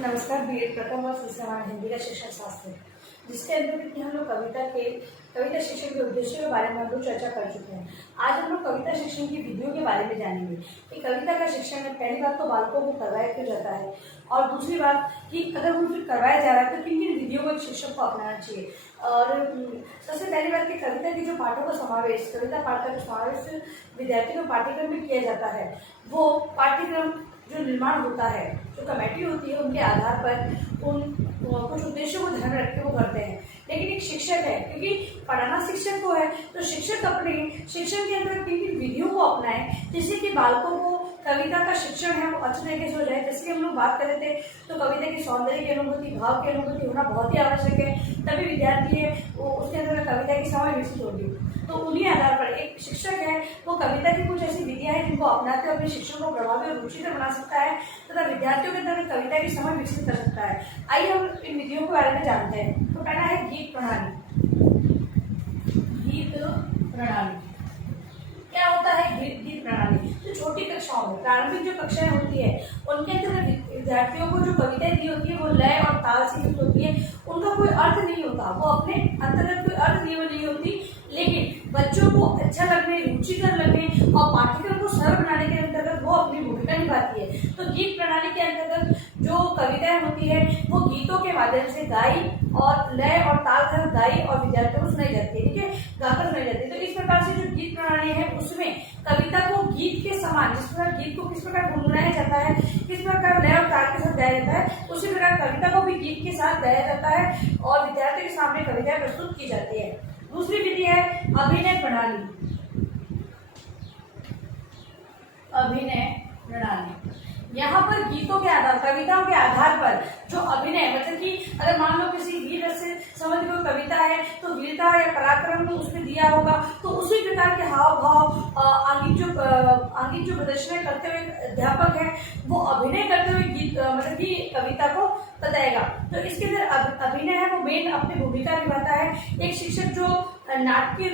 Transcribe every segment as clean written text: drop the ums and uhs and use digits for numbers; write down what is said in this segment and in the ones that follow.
नमस्कार। बीएड प्रथम वर्ष विषय हिंदी का शिक्षण शास्त्र, जिसके अंतर्गत कि हम लोग कविता शिक्षण के उद्देश्यों के बारे में हम लोग चर्चा कर चुके हैं। आज हम लोग कविता शिक्षण की विधियों के बारे में जानेंगे कि कविता का शिक्षण में पहली बात तो बालकों को करवाया क्यों जाता है, और दूसरी बात कि अगर उनको करवाया जा रहा है तो किन किन विधियों को एक शिक्षक को अपनाना चाहिए। और सबसे पहली बात कि कविता की जो पाठों का समावेश, कविता पाठ का जो समावेश विद्यार्थियों को पाठ्यक्रम में किया जाता है, वो पाठ्यक्रम जो निर्माण होता है, जो कमेटी होती है, उनके आधार पर उन कुछ उद्देश्यों को ध्यान में रख के वो करते हैं। लेकिन एक शिक्षक है, क्योंकि पढ़ाना शिक्षक को है, तो शिक्षक अपने शिक्षण के अंदर किन किन विधियों को अपनाएं जिससे कि बालकों को कविता का शिक्षण है वो अच्छे तरीके से हो जाए। जैसे कि हम लोग बात कर रहे थे, तो कविता की सौंदर्य की अनुभूति, भाव की अनुभूति होना बहुत ही आवश्यक है, तभी विद्यार्थी है वो उसके अंदर कविता की समझ विकसित होगी। तो उन्हीं आधार पर एक शिक्षक है वो कविता की कुछ ऐसी विधियां हैं जिनको अपनाते हुए अपने शिक्षण को प्रभावी और रुचिकर बना सकता है तथा विद्यार्थियों के अंदर कविता की समझ विकसित कर सकता है। आइए हम इन विधियों के बारे में जानते हैं। तो पहला है गीत प्रणाली। गीत प्रणाली क्या होता है? गीत प्रणाली जो छोटी कक्षाओं में, प्रारंभिक जो कक्षाएं होती है, उनके अंदर विद्यार्थियों को जो कविताएं दी होती है वो लय और ताल से युक्त होती है। उनका कोई अर्थ नहीं होता, वो अपने अंतर्गत कोई अर्थ नहीं होती, लेकिन बच्चों को अच्छा लगने, रुचिकर लगे और पाठ्यक्रम को सरल बनाने के अंतर्गत वो अपनी भूमिका निभाती है। तो गीत प्रणाली के अंतर्गत जो कविताएं होती है वो गीतों के माध्यम से गाई और लय और ताल के साथ गाई और विद्यार्थियों को सुनाई जाती है। ठीक है, गाकर सुनाई जाती है। तो इस प्रकार से जो गीत प्रणाली है उसमें कविता को गीत के समान, जिस प्रकार गीत को किस प्रकार गुनगुनाया जाता है, किस प्रकार लय और ताल के साथ गाया जाता है, उसी प्रकार कविता को भी गीत के साथ गाया जाता है और विद्यार्थियों के सामने कविताएं प्रस्तुत की जाती है। दूसरी विधि है अभिनय प्रणाली। अभिनय प्रणाली यहाँ पर गीतों के आधार, कविताओं के आधार पर जो अभिनय, मतलब कि अगर मान लो किसी वीर से संबंधित कोई कविता है तो वीरता या पराक्रम उसमें दिया होगा, तो उसी प्रकार के हाव भाव, आंगिक जो प्रदर्शन करते हुए अध्यापक है वो अभिनय करते हुए गीत मतलब कि कविता को बताएगा। तो इसके अंदर अभिनय है वो मेन अपनी भूमिका निभाता है। एक शिक्षक जो नाटकीय,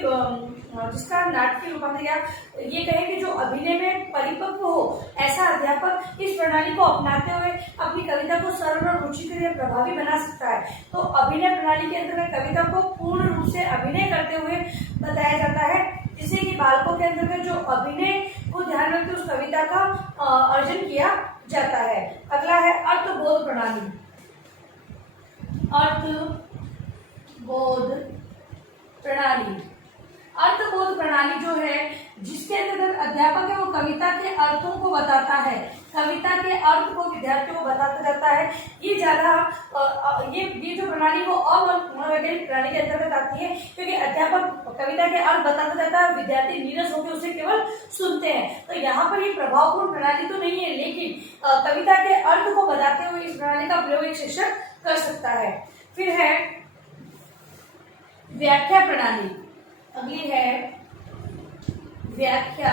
जिसका नाटकीय रूपांतर या ये कहे कि जो अभिनय में परिपक्व हो, ऐसा अध्यापक इस प्रणाली को अपनाते हुए अपनी कविता को सरल और रुचिकर या प्रभावी बना सकता है। तो अभिनय प्रणाली के अंतर्गत कविता को पूर्ण रूप से अभिनय करते हुए बताया जाता है, जिससे कि बालकों के अंतर्गत जो अभिनय को ध्यान रखते उस कविता का अर्जन किया जाता है। अगला है अर्थबोध प्रणाली। अर्थबोध प्रणाली, अर्थबोध प्रणाली जो है जिसके अंतर्गत अध्यापक है वो कविता के अर्थों को बताता है, कविता के अर्थ को विद्यार्थियों को बताता जाता है। ये ज्यादा ये जो प्रणाली वो अमनोवैज्ञानिक प्रणाली के अंतर्गत आती है, क्योंकि अध्यापक कविता के अर्थ बताता जाता है, विद्यार्थी नीरस होकर उसे केवल सुनते हैं। तो यहाँ पर ये प्रभावपूर्ण प्रणाली तो नहीं है, लेकिन कविता के अर्थ को बताते हुए इस प्रणाली का प्रयोग एक शिक्षक कर सकता है। फिर है व्याख्या प्रणाली। अगली है व्याख्या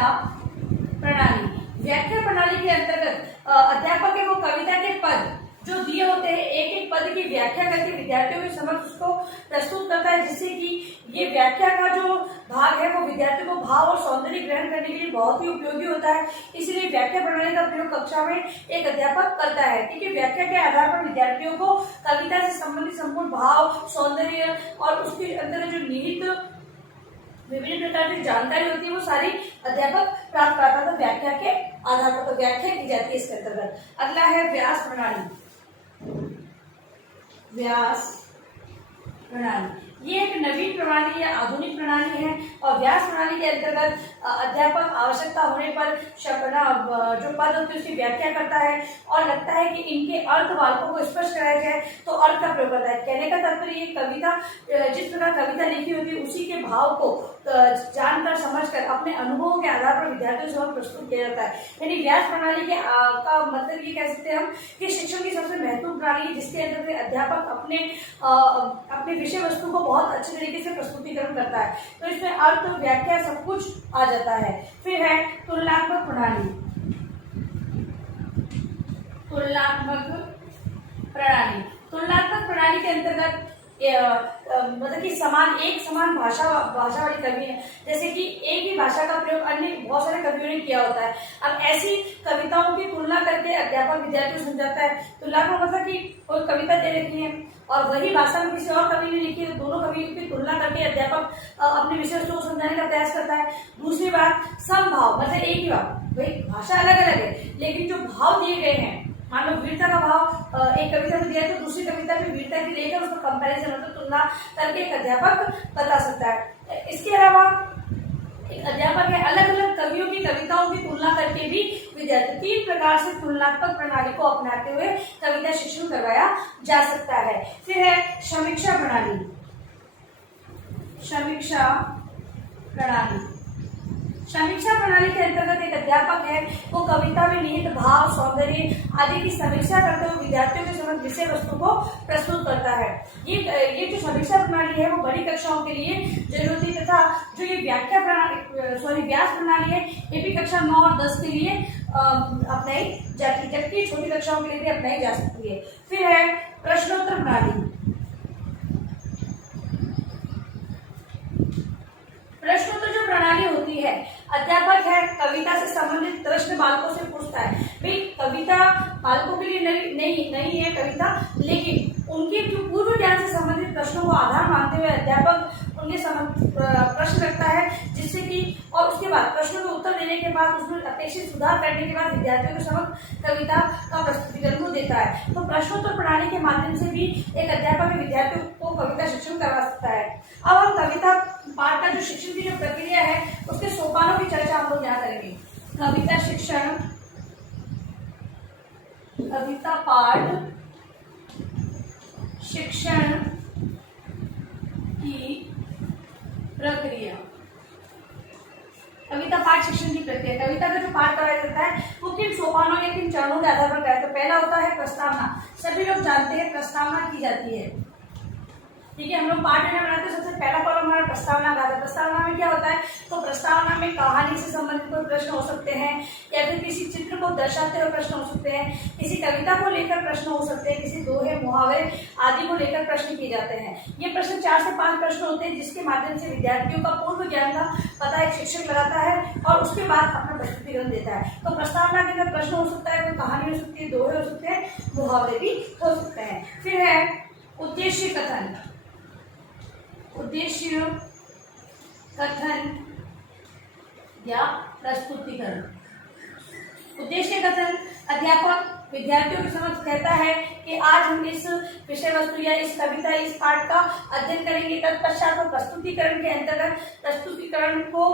प्रणाली। व्याख्या प्रणाली के अंतर्गत अध्यापक है वो कविता के पद जो दिए होते हैं, एक एक पद की व्याख्या करके विद्यार्थियों के समक्ष उसको प्रस्तुत करता है, जिससे कि ये व्याख्या का जो भाग है वो विद्यार्थियों को भाव और सौंदर्य ग्रहण करने के लिए बहुत ही उपयोगी होता है। इसलिए व्याख्या प्रणाली का प्रयोग कक्षा में एक अध्यापक करता है, क्योंकि व्याख्या के आधार पर विद्यार्थियों को कविता से संबंधित संपूर्ण भाव, सौंदर्य और उसके अंदर जो निहित विभिन्न प्रकार की जानकारी होती है वो सारी अध्यापक प्राप्त करता है। तो व्याख्या के आधार पर तो व्याख्या की जाती है इसके अंतर्गत। अगला है व्यास प्रणाली। व्यास प्रणाली ये एक नवीन प्रणाली या आधुनिक प्रणाली है, और व्यास प्रणाली के अंतर्गत अध्यापक आवश्यकता होने पर जो पद होते हैं उसकी व्याख्या करता है और लगता है कि इनके अर्थ बालकों को स्पष्ट कराया जाए तो अर्थ का प्रयोग करता है। कहने का तात्पर्य ये कविता, जिस प्रकार कविता लिखी होती है उसी के भाव को जानकर समझकर अपने अनुभवों के आधार पर विद्यार्थियों से प्रस्तुत किया जाता है। यानी व्यास प्रणाली के का मतलब ये कह सकते हैं हम कि शिक्षण की सबसे महत्वपूर्ण प्रणाली है, जिसके अंतर्गत अध्यापक अपने विषय वस्तु को बहुत अच्छे तरीके से प्रस्तुतिकरण करता है। तो इसमें अर्थ, व्याख्या सब कुछ आ जाता है। फिर है तुलनात्मक प्रणाली। तुलनात्मक प्रणाली के अंतर्गत मतलब कि एक समान भाषा वाली कवि है, जैसे कि एक ही भाषा का प्रयोग अन्य बहुत सारे कवियों ने किया होता है। अब ऐसी कविताओं की तुलना करके अध्यापक विद्यार्थी को समझाता है। तुलना का मतलब कि कोई कविता दे रखी है और वही भाषा में किसी और कवि ने लिखी है, तो दोनों कवियों की तुलना करके अध्यापक अपने विषय वस्तु को समझाने का प्रयास करता है। दूसरी बात, समभाव, मतलब एक ही बात, भाई भाषा अलग अलग है लेकिन जो भाव दिए गए हैं, मान लो वीरता का भाव एक कविता में दिया है तो दूसरी कविता में वीरता की लेकर उसका कंपैरिजन मतलब तुलना करके एक अध्यापक बता सकता है। इसके अलावा एक अध्यापक है अलग अलग कवियों की कविताओं की तुलना करके भी विद्यार्थी 3 प्रकार से तुलनात्मक प्रणाली को अपनाते हुए कविता शिक्षण करवाया जा सकता है। फिर है समीक्षा प्रणाली। समीक्षा प्रणाली समीक्षा प्रणाली के अंतर्गत एक अध्यापक है वो कविता में निहित भाव, सौंदर्य आदि की समीक्षा करते हुए विद्यार्थियों के समक्ष विषय वस्तु को प्रस्तुत करता है। ये जो समीक्षा प्रणाली है वो बड़ी कक्षाओं के लिए जरूरी, तथा जो ये व्यास प्रणाली है ये भी कक्षा 9 और 10 के लिए अपनाई जाती है, जबकि छोटी कक्षाओं के लिए भी अपनाई जा सकती है। फिर है प्रश्नोत्तर प्रणाली। प्रश्नोत्तर जो प्रणाली होती है, अध्यापक है कविता से संबंधित प्रश्न बालकों से पूछता है। भाई कविता बालकों के लिए नहीं है कविता, लेकिन उनके जो पूर्व ज्ञान से संबंधित प्रश्नों को आधार मानते हुए अध्यापक उनके प्रश्न रखता है, जिससे कि और उसके बाद प्रश्नों का उत्तर देने के बाद उसमें अपेक्षित सुधार करने के बाद विद्यार्थियों के समक्ष कविता का प्रस्तुतिकरण को देता है। तो प्रश्नोत्तर प्रणाली के माध्यम से भी एक अध्यापक विद्यार्थियों को कविता शिक्षण करवा सकता है। अब हम कविता पाठ का जो शिक्षण की जो प्रक्रिया है उसके सोपानों की चर्चा हम लोग यहाँ करेंगे। कविता शिक्षण, कविता पाठ शिक्षण की प्रक्रिया। कविता पाठ शिक्षण की प्रक्रिया, कविता का जो पाठ कराया जाता है वो किन सोपानों या किन चरणों के आधार पर कराया जाता है। पहला होता है प्रस्तावना। सभी लोग जानते हैं प्रस्तावना की जाती है, ठीक है। हम लोग पाठ बनाते हैं, सबसे पहला कॉलम हमारा प्रस्तावना का आता है। प्रस्तावना में क्या होता है, तो प्रस्तावना में कहानी से संबंधित कोई प्रश्न हो सकते हैं, या फिर किसी चित्र को दर्शाते हुए प्रश्न हो सकते हैं, किसी कविता को लेकर प्रश्न हो सकते हैं, किसी दोहे, मुहावरे आदि को लेकर प्रश्न किए जाते हैं। ये प्रश्न 4 से 5 प्रश्न होते हैं, जिसके माध्यम से विद्यार्थियों का पूर्व ज्ञान का पता एक शिक्षक लगाता है और उसके बाद अपना प्रस्तुतिकरण देता है। तो प्रस्तावना के अंदर प्रश्न हो सकता है, कोई कहानी हो सकती है, दोहे हो सकते हैं, मुहावरे भी हो सकते हैं। फिर है उद्देश्य कथन। उद्देश्य कथन या प्रस्तुतिकरण। उद्देश्य कथन, अध्यापक विद्यार्थियों के समक्ष कहता है कि आज हम इस विषय वस्तु या इस कविता, इस पाठ का अध्ययन करेंगे। तत्पश्चात वो प्रस्तुतिकरण के अंतर्गत प्रस्तुतिकरण को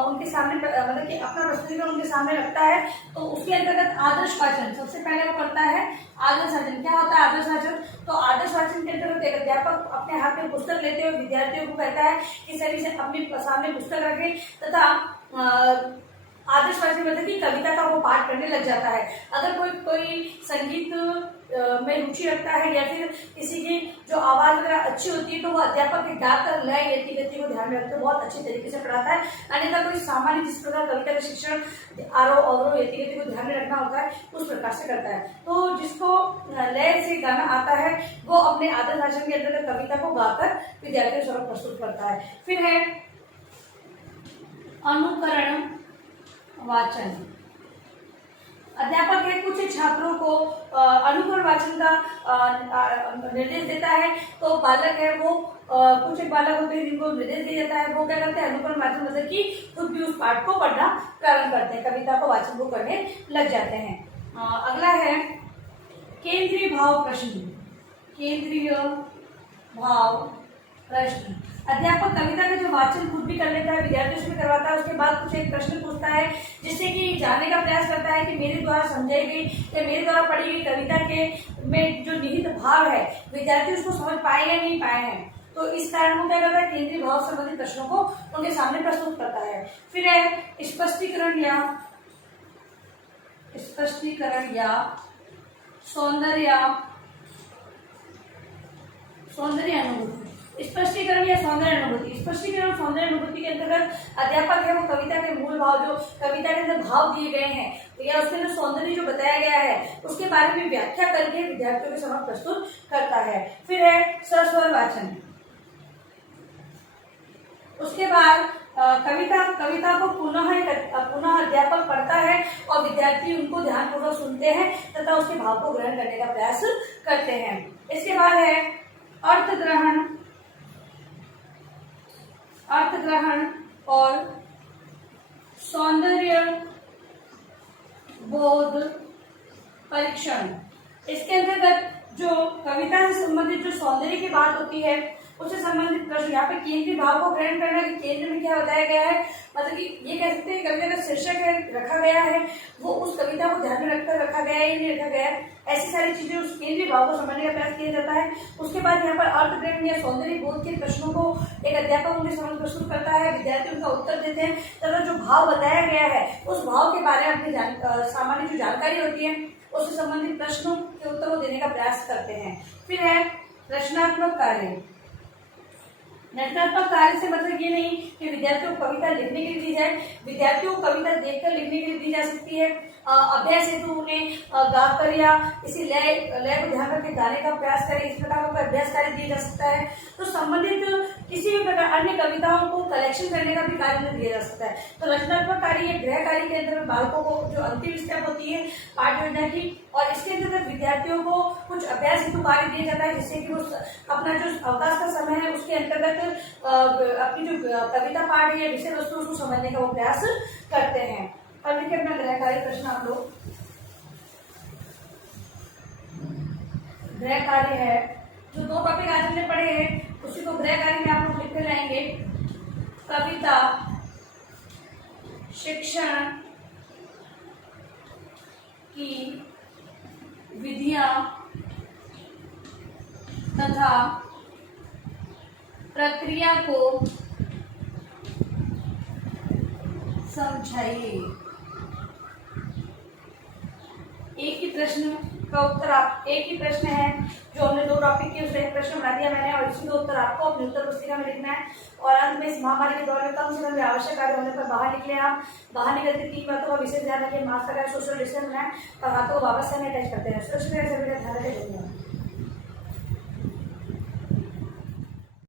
उनके सामने मतलब कि अपना प्रस्तुतिकरण उनके सामने रखता है। तो उसके अंतर्गत आदर्श वाचन सबसे पहले वो करता है। आदर्श वाचन क्या होता है? आदर्श वाचन, तो आदर्श वाचन के अंतर्गत एक अध्यापक अपने हाथ में पुस्तक लेते हुए विद्यार्थियों को कहता है कि सभी से अपने सामने पुस्तक रखें तथा आदर्श वाचन मतलब कि कविता का वो पाठ करने लग जाता है। अगर कोई संगीत में रुचि रखता है या फिर किसी की जो आवाज वगैरह अच्छी होती है तो वो अध्यापक के गाकर लय गति को ध्यान में रखते बहुत अच्छे तरीके से पढ़ाता है। अन्यथा कोई सामान्य जिस प्रकार कविता का शिक्षण आरोह अवरोह यति गति को ध्यान में रखना होता है उस प्रकार से करता है। तो जिसको लय से गाना आता है वो अपने आदर्श वाचन के अंतर्गत कविता को गाकर विद्यार्थियों के समक्ष प्रस्तुत करता है। फिर है अनुकरण वाचन। अध्यापक है कुछ छात्रों को अनुकरण वाचन का निर्देश देता है। तो बालक है वो कुछ एक बालक होते हैं जिनको निर्देश दिया जाता है, वो क्या करते हैं अनुकरण वाचन मतलब कि खुद भी उस पाठ को पढ़ना प्रारंभ करते हैं, कविता को वाचन को करने लग जाते हैं। अगला है केंद्रीय भाव प्रश्न। केंद्रीय भाव प्रश्न, अध्यापक कविता का जो वाचन खुद भी कर लेता है, विद्यार्थियों से भी करवाता है, उसके बाद कुछ एक प्रश्न पूछता है जिससे कि जानने का प्रयास करता है कि मेरे द्वारा समझाई गई या मेरे द्वारा पढ़ी गई कविता के में जो निहित भाव है विद्यार्थी उसको समझ पाए या नहीं पाए हैं। तो इस कारण वो क्या करता है, केंद्रीय भाव संबंधित प्रश्नों को उनके सामने प्रस्तुत करता है। फिर है स्पष्टीकरण या सौंदर्य अनुभूति। स्पष्टीकरण या सौंदर्य अनुभूति। स्पष्टीकरण सौंदर्य अनुभूति के अंतर्गत अध्यापक है वो कविता के मूल भाव, जो कविता के अंदर भाव दिए गए हैं या उसके अंदर सौंदर्य जो बताया गया है उसके बारे में व्याख्या करके विद्यार्थियों के समक्ष प्रस्तुत करता है। फिर है सस्वर वाचन। उसके बाद कविता को पुनः अध्यापक पढ़ता है और विद्यार्थी उनको ध्यानपूर्वक सुनते हैं तथा उसके भाव को ग्रहण करने का प्रयास करते हैं। इसके बाद है अर्थ ग्रहण और सौंदर्य बोध परीक्षण। इसके अंतर्गत जो कविता से संबंधित जो सौंदर्य की बात होती है उससे संबंधित प्रश्न, यहाँ पे केंद्रीय भाव को ग्रहण करना कि केंद्र में क्या बताया गया है, मतलब कि ये कह सकते हैं कविता का शीर्षक है रखा गया है वो उस कविता को ध्यान में रखकर रखा गया है या नहीं रखा गया है, ऐसी सारी चीजें उस केंद्रीय भाव को समझने का प्रयास किया जाता है। उसके बाद यहाँ पर अर्थ ग्रहण या सौंदर्य बोध के प्रश्नों को एक अध्यापक उनके समक्ष प्रस्तुत करता है, विद्यार्थी उनका उत्तर देते हैं तथा जो भाव बताया गया है उस भाव के बारे में अपनी सामान्य जो जानकारी होती है उससे संबंधित प्रश्नों के उत्तर को देने का प्रयास करते हैं। फिर है रचनात्मक कार्य। रचनात्मक कार्य से मतलब ये नहीं कि विद्यार्थियों को कविता लिखने के लिए दी जाए, विद्यार्थियों को कविता देखकर लिखने के लिए दी जा सकती है। अभ्यास हेतु उन्हें गाकर या इसी लय को ध्यान रखकर गाने का प्रयास करें, इस प्रकार का अभ्यास कार्य दिया जा सकता है। तो संबंधित किसी भी प्रकार अन्य कविताओं को कलेक्शन करने का भी कार्य दिया जा सकता है। तो रचनात्मक कार्य या गृह कार्य के अंदर बालकों को जो अंतिम स्टेप होती है पाठ योजना की, और इसके अंतर्गत विद्यार्थियों को कुछ अभ्यास हेतु कार्य दिया जाता है जिससे कि वो अपना जो अवकाश का समय है उसके अंतर्गत अपनी जो कविता पाठ या विषय वस्तु उसको समझने का वो प्रयास करते हैं। अब देखिए अपना गृह कार्य प्रश्न आप लोग। गृह कार्य है जो दो टॉपिक आज हमने पढ़े हैं उसी को गृह कार्य में आप लोग लिखते जाएंगे। कविता शिक्षण की विधियां तथा प्रक्रिया को समझाइए। एक ही प्रश्न का उत्तर एक ही प्रश्न है जो हमने दो टॉपिक के उसमें एक प्रश्न बना दिया मैंने, और इसी का उत्तर आपको अपनी उत्तर पुस्तिका में लिखना है। और अंत में इस महामारी के दौर में कम से कम आवश्यक कार्य होने पर बाहर निकले। आप बाहर निकलते 3 बातों का विशेष ध्यान रखिए, मास्क लगाए, सोशल डिस्टेंस बनाए और हाथों को वापस से अटैच करते हैं। सुरक्षित ध्यान रखें।